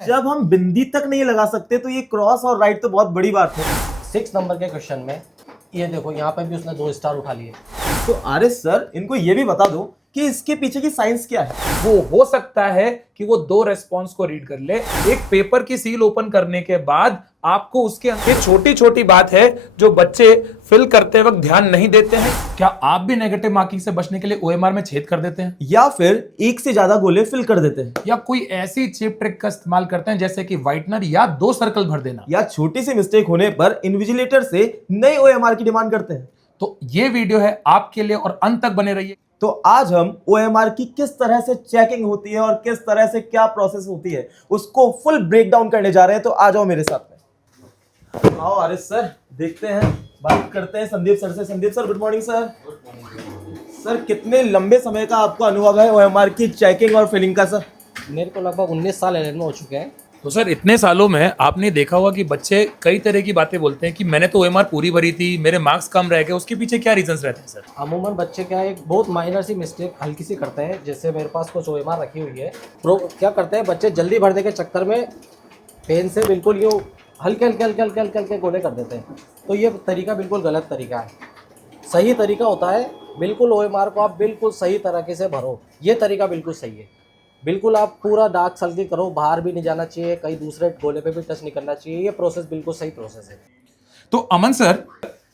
जब हम बिंदी तक नहीं लगा सकते तो ये क्रॉस और राइट तो बहुत बड़ी बात है। 6 नंबर के क्वेश्चन में ये देखो, यहाँ पे भी उसने 2 स्टार उठा लिए। तो अरे सर, इनको ये भी बता दो कि इसके पीछे की साइंस क्या है। वो हो सकता है कि वो 2 रेस्पॉन्स को रीड कर ले। एक पेपर की सील ओपन करने के बाद आपको उसके अंदर छोटी छोटी बात है जो बच्चे फिल करते वक्त ध्यान नहीं देते हैं। क्या आप भी नेगेटिव मार्किंग से बचने के लिए ओएमआर में छेद कर देते हैं, या फिर एक से ज्यादा गोले फिल कर देते हैं, या कोई ऐसी चीप ट्रिक का इस्तेमाल करते हैं जैसे कि व्हाइटनर या 2 सर्कल भर देना, या छोटी सी मिस्टेक होने पर इन्विजिलेटर से नए ओएमआर की डिमांड करते हैं? तो ये वीडियो है आपके लिए और अंत तक बने रहिए। तो आज हम ओएमआर की किस तरह से चेकिंग होती है और किस तरह से क्या प्रोसेस होती है उसको फुल ब्रेक डाउन करने जा रहे हैं। तो आ जाओ मेरे साथ में। आओ आरिफ सर, देखते हैं, बात करते हैं संदीप सर से। Sandeep sir, good morning sir. Sir, कितने लंबे समय का आपको अनुभव है ओएमआर की चेकिंग और फिलिंग का सर? मेरे को लगभग 19 साल एलएन में हो चुके हैं। तो सर, इतने सालों में आपने देखा होगा कि बच्चे कई तरह की बातें बोलते हैं कि मैंने तो ओएमआर पूरी भरी थी, मेरे मार्क्स कम रह गए। उसके पीछे क्या रीजंस रहते हैं सर? अमूमन बच्चे क्या एक बहुत माइनर सी मिस्टेक हल्की सी करते हैं। जैसे मेरे पास कुछ ओएमआर रखी हुई है, क्या करते हैं बच्चे, जल्दी भरने के चक्कर में पेन से बिल्कुल यूँ हल्के हल्के हल्के हल्के हल्के हल्के गोले कर देते हैं। तो ये तरीका बिल्कुल गलत तरीका है। सही तरीका होता है बिल्कुल ओएमआर को आप बिल्कुल सही तरीके से भरो। ये तरीका बिल्कुल सही है। बिल्कुल आप पूरा डार्क सर्किल करो, बाहर भी नहीं जाना चाहिए, कहीं दूसरे गोले पे भी टच नहीं करना चाहिए। ये प्रोसेस बिल्कुल सही प्रोसेस है। तो अमन सर,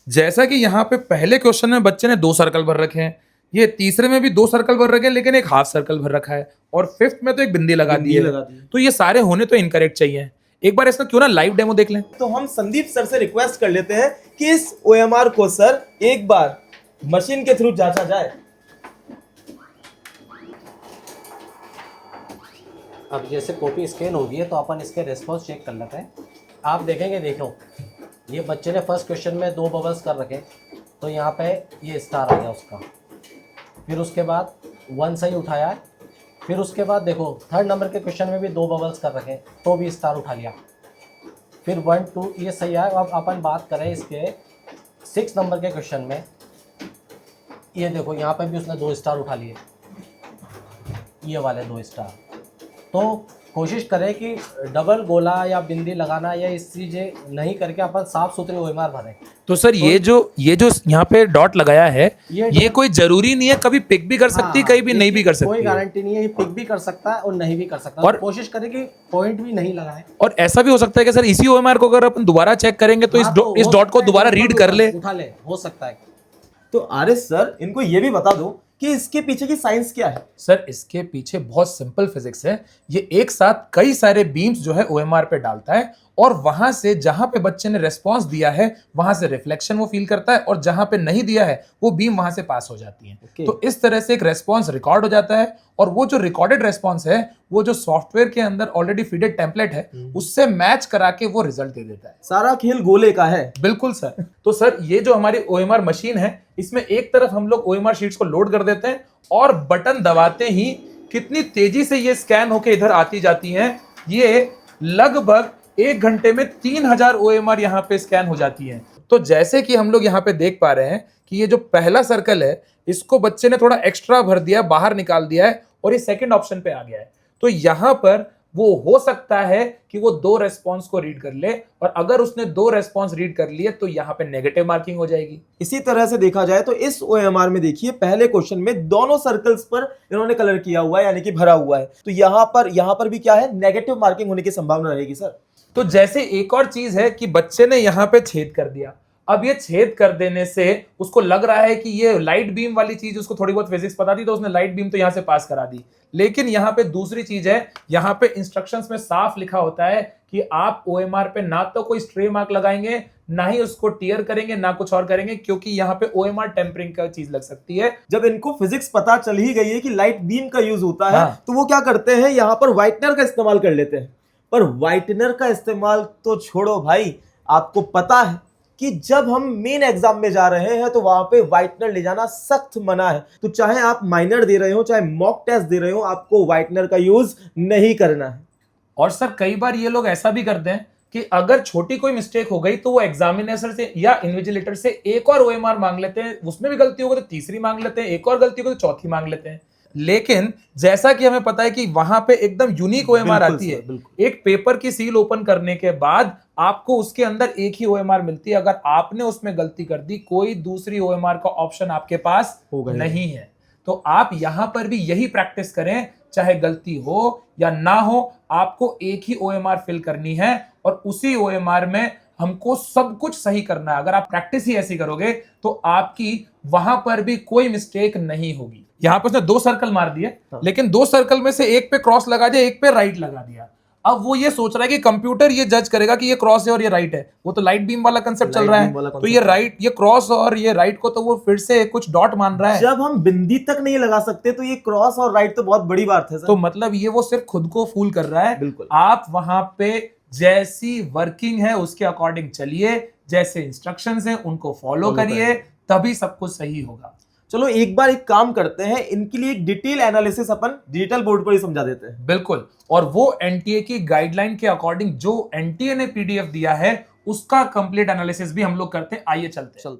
जैसा कि यहाँ पे पहले क्वेश्चन में बच्चे ने 2 सर्कल भर रखे हैं, ये तीसरे में भी 2 सर्कल भर रखे हैं लेकिन एक हाफ सर्कल भर रखा है, और फिफ्थ में तो एक बिंदी लगा दी है। तो ये सारे होने तो इनकरेक्ट चाहिए। एक बार इसका क्यों ना लाइव डेमो देख लें। तो हम संदीप सर से रिक्वेस्ट कर लेते हैं कि इस ओएमआर को सर एक बार मशीन के थ्रू जांचा जाए। अब जैसे कॉपी स्कैन होगी है तो अपन इसके रेस्पॉन्स चेक कर लेते हैं। आप देखेंगे, देखो ये बच्चे ने फर्स्ट क्वेश्चन में 2 बबल्स कर रखे, तो यहाँ पे ये स्टार आ गया उसका। फिर उसके बाद 1 सही उठाया है। फिर उसके बाद देखो थर्ड नंबर के क्वेश्चन में भी 2 बबल्स कर रखे तो भी स्टार उठा लिया। फिर 1 2 ये सही आया। अब अपन बात करें इसके 6 नंबर के क्वेश्चन में, ये देखो यहाँ पे भी उसने 2 स्टार उठा लिए, ये वाले 2 स्टार। तो कोशिश करें कि डबल गोला या बिंदी लगाना या इस चीज़ें नहीं करके अपन साफ सुथरे ओएमआर भरें। तो सर, ये जो यहाँ पे डॉट लगाया है, ये कोई जरूरी नहीं है, कभी पिक भी कर सकती है, कहीं भी नहीं भी कर सकती कोई है। गारंटी नहीं है, ये पिक भी कर सकता है और नहीं भी कर सकता। और कोशिश करें कि पॉइंट भी नहीं लगाएं। और ऐसा भी हो सकता है कि सर इसी ओएमआर को अगर अपन दोबारा चेक करेंगे तो इस डॉट को दोबारा रीड कर ले, उठा ले, हो सकता है। तो आरिफ सर, इनको ये भी बता दो कि इसके पीछे की साइंस क्या है। सर इसके पीछे बहुत सिंपल फिजिक्स है। ये एक साथ कई सारे बीम्स जो है ओएमआर पे डालता है, और वहां से जहां पे बच्चे ने रेस्पॉन्स दिया है वहां से रिफ्लेक्शन वो फील करता है, और जहां पे नहीं दिया है वो बीम वहां से पास हो जाती है। तो इस तरह से एक रेस्पॉन्स रिकॉर्ड हो जाता है, और वो जो रिकॉर्डेड रेस्पॉन्स है वो जो सॉफ्टवेयर के अंदर ऑलरेडी फीडेड टेम्पलेट है उससे मैच करा के वो रिजल्ट दे देता है। सारा खेल गोले का है। बिल्कुल सर। तो सर, ये जो हमारी ओएमआर मशीन है, इसमें एक तरफ हम लोग ओएमआर शीट्स को लोड कर देते हैं, और बटन दबाते ही कितनी तेजी से ये स्कैन होके इधर आती जाती हैं। ये लगभग 1 घंटे में 3000 ओएमआर यहाँ पे स्कैन हो जाती हैं। तो जैसे कि हम लोग यहाँ पे देख पा रहे हैं कि ये जो पहला सर्कल है इसको बच्चे ने थोड़ा एक्स्ट्रा भर दिया, बाहर निकाल दिया है, और ये सेकंड ऑप्शन पे आ गया है। तो यहाँ पर वो हो सकता है कि वो 2 रेस्पॉन्स को रीड कर ले, और अगर उसने 2 रेस्पॉन्स रीड कर लिए तो यहाँ पे नेगेटिव मार्किंग हो जाएगी। इसी तरह से देखा जाए तो इस ओएमआर में देखिए, पहले क्वेश्चन में दोनों सर्कल्स पर इन्होंने कलर किया हुआ है, यानी कि भरा हुआ है। तो यहाँ पर भी क्या है, नेगेटिव मार्किंग होने की संभावना रहेगी सर। तो जैसे एक और चीज है कि बच्चे ने यहाँ पे छेद कर दिया। अब ये छेद कर देने से उसको लग रहा है कि ये लाइट बीम वाली चीज, उसको थोड़ी बहुत फिजिक्स पता थी तो उसने लाइट बीम तो यहाँ से पास करा दी। लेकिन यहाँ पे दूसरी चीज है, यहाँ पे इंस्ट्रक्शंस में साफ लिखा होता है कि आप ओएमआर पे ना तो कोई स्ट्रे मार्क लगाएंगे, ना ही उसको टीयर करेंगे, ना कुछ और करेंगे, क्योंकि यहाँ पे ओएमआर टेम्परिंग का चीज लग सकती है। जब इनको फिजिक्स पता चल ही गई है कि लाइट बीम का यूज होता है, हाँ। तो वो क्या करते हैं, यहाँ पर व्हाइटनर का इस्तेमाल कर लेते हैं। पर व्हाइटनर का इस्तेमाल तो छोड़ो भाई, आपको पता है कि जब हम मेन एग्जाम में जा रहे हैं तो वहां पे व्हाइटनर ले जाना सख्त मना है। तो चाहे आप माइनर दे रहे हो, चाहे मॉक टेस्ट दे रहे हो, आपको व्हाइटनर का यूज नहीं करना है। और सर, कई बार ये लोग ऐसा भी करते हैं कि अगर छोटी कोई मिस्टेक हो गई तो वो एग्जामिनेटर से या इन्विजिलेटर से एक और ओएमआर मांग लेते हैं, उसमें भी गलती हो गई तो तीसरी मांग लेते हैं, एक और गलती हो गई तो चौथी मांग लेते हैं। लेकिन जैसा कि हमें पता है कि वहां पे एकदम यूनिक ओएमआर बिल्कुल आती है। सर, बिल्कुल। एक पेपर की सील ओपन करने के बाद आपको उसके अंदर एक ही ओएमआर मिलती है। अगर आपने उसमें गलती कर दी, कोई दूसरी ओएमआर का ऑप्शन आपके पास होगा ही नहीं है। तो आप यहां पर भी यही प्रैक्टिस करें, चाहे गलती हो या ना हो, आपको एक ही ओएमआर फिल करनी है और उसी ओएमआर में हमको सब कुछ सही करना है। अगर आप प्रैक्टिस ही ऐसी करोगे तो आपकी वहां पर भी कोई मिस्टेक नहीं होगी। यहां पर उसने 2 सर्कल मार दिए, लेकिन 2 सर्कल में से एक पे क्रॉस लगा दिया, एक पे राइट लगा दिया। अब वो ये सोच रहा है कि कंप्यूटर ये जज करेगा कि ये क्रॉस है और ये राइट है। वो तो लाइट बीम वाला कंसेप्ट चल रहा है, तो ये राइट, ये क्रॉस और ये राइट को तो वो फिर से कुछ डॉट मान रहा है। जब हम बिंदी तक नहीं लगा सकते तो ये क्रॉस और राइट तो बहुत बड़ी बात है सर। तो मतलब ये वो सिर्फ खुद को फूल कर रहा है। बिल्कुल। आप वहां पे जैसी वर्किंग है उसके अकॉर्डिंग चलिए, जैसे इंस्ट्रक्शंस हैं उनको फॉलो करिए, तभी सब कुछ सही होगा। चलो एक बार एक काम करते हैं, इनके लिए एक डिटेल एनालिसिस अपन डिजिटल बोर्ड पर ही समझा देते हैं। बिल्कुल, और वो एनटीए की गाइडलाइन के अकॉर्डिंग जो एनटीए ने पीडीएफ दिया है उसका कंप्लीट एनालिसिस भी हम लोग करते हैं। आइए चलते हैं।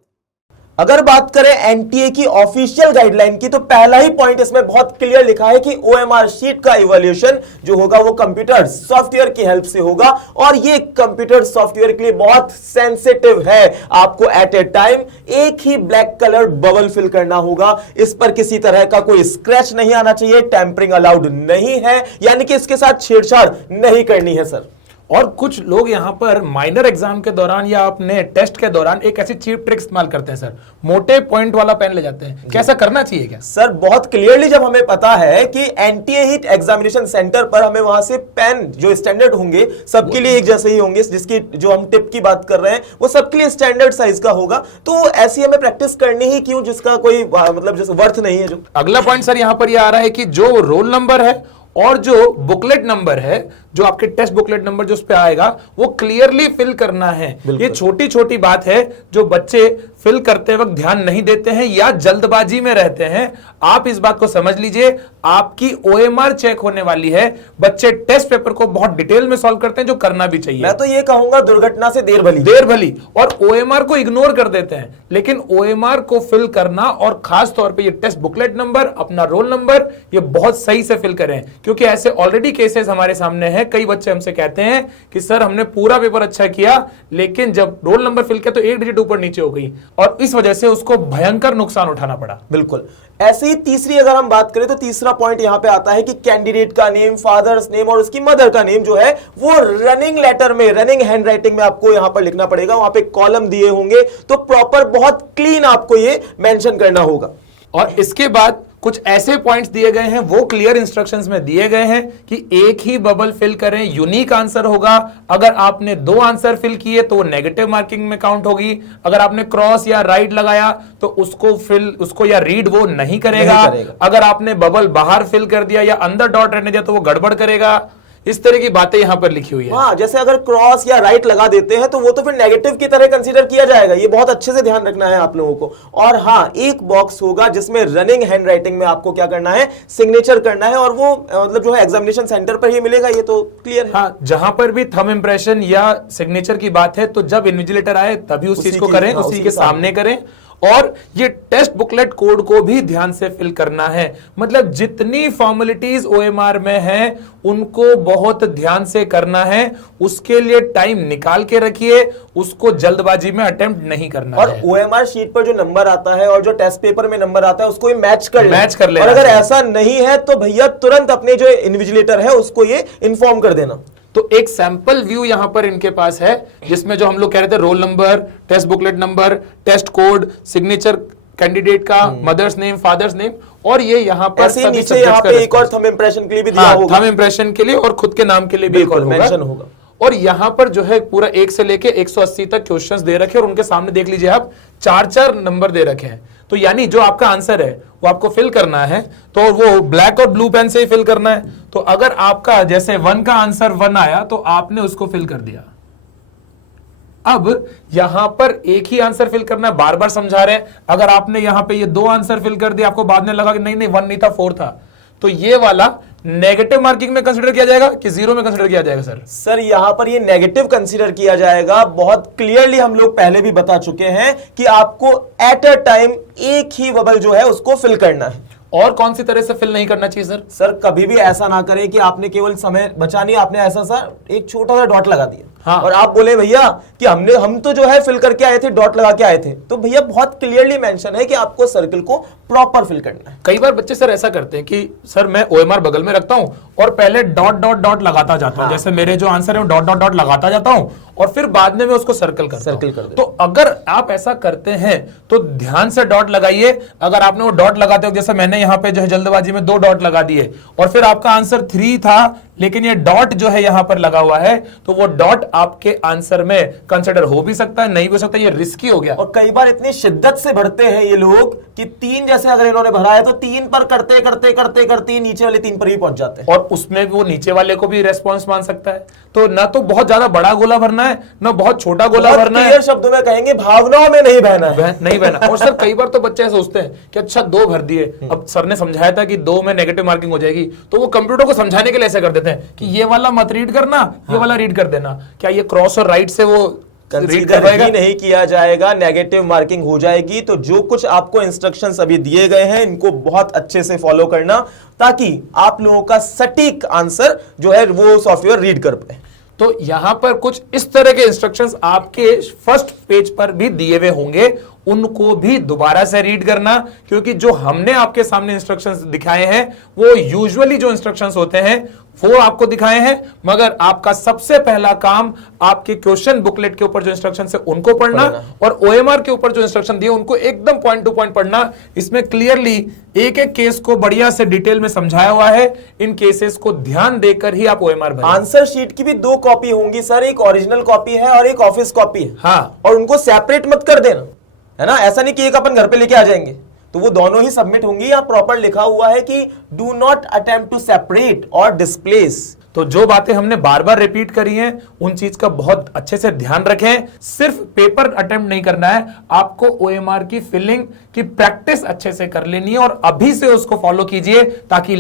अगर बात करें एनटीए की ऑफिशियल गाइडलाइन की, तो पहला ही पॉइंट इसमें बहुत क्लियर लिखा है कि ओएमआर शीट का इवैल्यूएशन जो होगा वो कंप्यूटर सॉफ्टवेयर की हेल्प से होगा, और ये कंप्यूटर सॉफ्टवेयर के लिए बहुत सेंसिटिव है। आपको एट ए टाइम एक ही ब्लैक कलर बबल फिल करना होगा। इस पर किसी तरह का कोई स्क्रैच नहीं आना चाहिए, टेम्परिंग अलाउड नहीं है, यानी कि इसके साथ छेड़छाड़ नहीं करनी है सर। और कुछ लोग यहाँ पर माइनर एग्जाम के दौरान या अपने टेस्ट के दौरान एक ऐसी चीप ट्रिक इस्तेमाल करते हैं सर, मोटे पॉइंट वाला पेन ले जाते हैं। कैसा करना चाहिए क्या सर? बहुत क्लियरली जब हमें पता है कि एनटीए हिट एग्जामिनेशन सेंटर पर हमें वहां से पेन जो स्टैंडर्ड होंगे सबके लिए एक जैसे ही होंगे, जिसकी जो हम टिप की बात कर रहे हैं वो सबके लिए स्टैंडर्ड साइज का होगा, तो ऐसी हमें प्रैक्टिस करनी ही क्यों जिसका कोई मतलब जैसे वर्थ नहीं है। जो अगला पॉइंट सर यहाँ पर ये आ रहा है कि जो रोल नंबर है और जो बुकलेट नंबर है, जो आपके टेस्ट बुकलेट नंबर जो उस पे आएगा, वो क्लियरली फिल करना है। ये छोटी छोटी बात है जो बच्चे फिल करते वक्त ध्यान नहीं देते हैं या जल्दबाजी में रहते हैं। आप इस बात को समझ लीजिए, आपकी ओएमआर चेक होने वाली है। बच्चे टेस्ट पेपर को बहुत डिटेल में सॉल्व करते हैं, जो करना भी चाहिए। मैं तो ये कहूंगा दुर्घटना से देर भली। देर भली, और ओएमआर को इग्नोर कर देते हैं। लेकिन ओएमआर को फिल करना, और खास तौर पे ये टेस्ट बुकलेट नंबर, अपना रोल नंबर, ये बहुत सही से फिल करें, क्योंकि ऐसे ऑलरेडी केसेस हमारे सामने हैं। कई बच्चे हमसे कहते हैं कि सर हमने पूरा पेपर अच्छा किया, लेकिन जब रोल नंबर फिल किया तो एक डिजिट ऊपर नीचे हो गई, और इस वजह से उसको भयंकर नुकसान उठाना पड़ा। बिल्कुल। ऐसे ही तीसरी अगर हम बात करें तो तीसरा पॉइंट यहां पे आता है कि कैंडिडेट का नेम, फादर्स नेम और उसकी मदर का नेम जो है वो रनिंग लेटर में, रनिंग हैंडराइटिंग में आपको यहां पर लिखना पड़ेगा। वहां पे कॉलम दिए होंगे तो प्रॉपर बहुत क्लीन आपको ये मेंशन करना होगा। और इसके बाद कुछ ऐसे पॉइंट्स दिए गए हैं, वो क्लियर इंस्ट्रक्शंस में दिए गए हैं कि एक ही बबल फिल करें, यूनिक आंसर होगा। अगर आपने 2 आंसर फिल किए तो वो नेगेटिव मार्किंग में काउंट होगी। अगर आपने क्रॉस या राइट लगाया तो उसको या रीड वो नहीं करेगा। अगर आपने बबल बाहर फिल कर दिया या अंदर डॉट रहने दिया तो वो गड़बड़ करेगा। इस तरह की बातें यहां पर लिखी हुई है। हाँ, जैसे अगर क्रॉस या राइट लगा देते हैं तो वो तो फिर नेगेटिव की तरह कंसीडर किया जाएगा। ये बहुत अच्छे से ध्यान रखना है आप लोगों को। और हाँ, एक बॉक्स होगा जिसमें रनिंग हैंडराइटिंग में आपको क्या करना है, सिग्नेचर करना है, और वो मतलब जो है एग्जामिनेशन सेंटर पर ही मिलेगा। ये तो क्लियर है। हाँ, जहां पर भी थंब इंप्रेशन या सिग्नेचर की बात है तो जब इन्विजिलेटर आए तभी उस चीज को करें, उसी के सामने करें। और ये टेस्ट बुकलेट कोड को भी ध्यान से फिल करना है। मतलब जितनी फॉर्मेलिटीज ओएमआर में है उनको बहुत ध्यान से करना है। उसके लिए टाइम निकाल के रखिए, उसको जल्दबाजी में अटेम्प्ट नहीं करना और है। ओएमआर शीट पर जो नंबर आता है और जो टेस्ट पेपर में नंबर आता है उसको मैच कर ले। और अगर ऐसा नहीं है तो भैया तुरंत अपने जो इन्विजिलेटर है उसको ये इन्फॉर्म कर देना। तो एक सैंपल व्यू यहां पर इनके पास है, जिसमें जो हम लोग कह रहे थे roll number, test booklet number, test code, signature candidate का, मदर्स नेम, फादर्स नेम, और ये यहाँ पर ऐसे नीचे यहाँ पे एक और थंब इंप्रेशन के लिए भी दिया होगा। थंब इंप्रेशन के लिए और खुद के नाम के लिए भी एक और मेंशन होगा। और यहां पर जो है पूरा 1 से लेके 180 तक क्वेश्चंस दे रखे और उनके सामने देख लीजिए आप 4-4 नंबर दे रखे हैं। तो यानी जो आपका आंसर है वो आपको फिल करना है तो वो ब्लैक और ब्लू पेन से ही फिल करना है। तो अगर आपका जैसे 1 का आंसर 1 आया तो आपने उसको फिल कर दिया। अब यहां पर एक ही आंसर फिल करना है, बार बार समझा रहे हैं। अगर आपने यहां पे ये 2 आंसर फिल कर दिया, आपको बाद में लगा कि नहीं 1 नहीं था 4 था, तो ये वाला नेगेटिव मार्किंग में कंसीडर किया जाएगा कि 0 में कंसीडर किया जाएगा? सर यहां पर ये नेगेटिव कंसीडर किया जाएगा। बहुत क्लियरली हम लोग पहले भी बता चुके हैं कि आपको एट अ टाइम एक ही बबल जो है उसको फिल करना है। और कौन सी तरह से फिल नहीं करना चाहिए सर? सर कभी भी ऐसा ना करें कि आपने केवल समय बचा नहीं, आपने ऐसा सर एक छोटा सा डॉट लगा दिया हाँ। और आप बोले भैया कि हम तो जो है फिल करके आए थे, डॉट लगा के आए थे, तो भैया बहुत क्लियरली मेंशन है कि आपको सर्कल को प्रॉपर फिल करना है। कई बार बच्चे सर ऐसा करते हैं कि सर मैं ओएमआर बगल में रखता हूं और पहले डॉट डॉट डॉट लगाता जाता हूं, जैसे मेरे जो आंसर है वो डॉट डॉट डॉट लगाता जाता हूं और फिर बाद में मैं उसको सर्कल करता हूं। तो अगर आप ऐसा करते हैं तो ध्यान से डॉट लगाइए। अगर आपने वो डॉट लगाते हो, जैसे मैंने यहाँ पे जो है जल्दबाजी में 2 डॉट लगा दिए और फिर आपका आंसर 3 था, लेकिन ये डॉट जो है यहां पर लगा हुआ है, तो वो डॉट आपके आंसर में कंसिडर हो भी सकता है, नहीं भी हो सकता, ये रिस्की हो गया। और कई बार इतनी शिद्दत से भरते हैं ये लोग कि 3 जैसे अगर इन्होंने भरा है तो 3 पर करते करते करते करते नीचे वाले 3 पर ही पहुंच जाते हैं, और उसमें वो नीचे वाले को भी रेस्पॉन्स मान सकता है। तो ना तो बहुत ज्यादा बड़ा गोला भरना है, ना बहुत छोटा गोला भरना है। क्लियर शब्दों में कहेंगे भावनाओं में नहीं बहना है, नहीं बहना। और सर कई बार तो बच्चे ऐसे सोचते हैं कि अच्छा 2 भर दिए, अब सर ने समझाया था कि 2 में नेगेटिव मार्किंग हो जाएगी, तो वो कंप्यूटर को समझाने के लिए ऐसे कर देते हैं कि ये वाला मत रीड करना, ये वाला रीड कर देना। क्या ये क्रॉस और राइट से वो रीड कर पाएगा? ही नहीं किया जाएगा, नेगेटिव मार्किंग हो जाएगी। तो जो कुछ आपको इंस्ट्रक्शंस अभी दिए गए हैं इनको बहुत अच्छे से फॉलो करना, ताकि आप लोगों का सटीक आंसर जो है वो सॉफ्टवेयर रीड कर पाए। तो यहां पर कुछ इस तरह के इंस्ट्रक्शंस आपके फर्स्ट पेज पर भी दिए हुए होंगे, उनको भी दोबारा से रीड करना, क्योंकि जो हमने आपके सामने इंस्ट्रक्शंस दिखाए हैं वो यूजुअली जो इंस्ट्रक्शंस होते हैं वो आपको दिखाए हैं, मगर आपका सबसे पहला काम आपके क्वेश्चन बुकलेट के ऊपर जो इंस्ट्रक्शन है उनको पढ़ना और ओएमआर के ऊपर जो इंस्ट्रक्शन दिए उनको एकदम पॉइंट टू पॉइंट पढ़ना। इसमें क्लियरली एक एक केस को बढ़िया से डिटेल में समझाया हुआ है, इन केसेस को ध्यान देकर ही आप ओएमआर भरें। आंसर शीट की भी 2 कॉपी होंगी सर, एक ओरिजिनल कॉपी है और एक ऑफिस कॉपी है। हाँ, और उनको सेपरेट मत कर देना, है ना, ऐसा नहीं कि एक अपन घर पे लेके आ जाएंगे, तो वो दोनों ही सबमिट होंगी। यहाँ प्रॉपर लिखा हुआ है कि do not attempt to separate और डिस्प्लेस। तो जो बातें हमने बार बार रिपीट करी हैं उन चीज का बहुत अच्छे से ध्यान रखें। सिर्फ पेपर अटेम्प्ट नहीं करना है, आपको ओएमआर की फिलिंग की प्रैक्टिस अच्छे से कर लेनी है और अभी से उसको फॉलो कीजिए, ताकि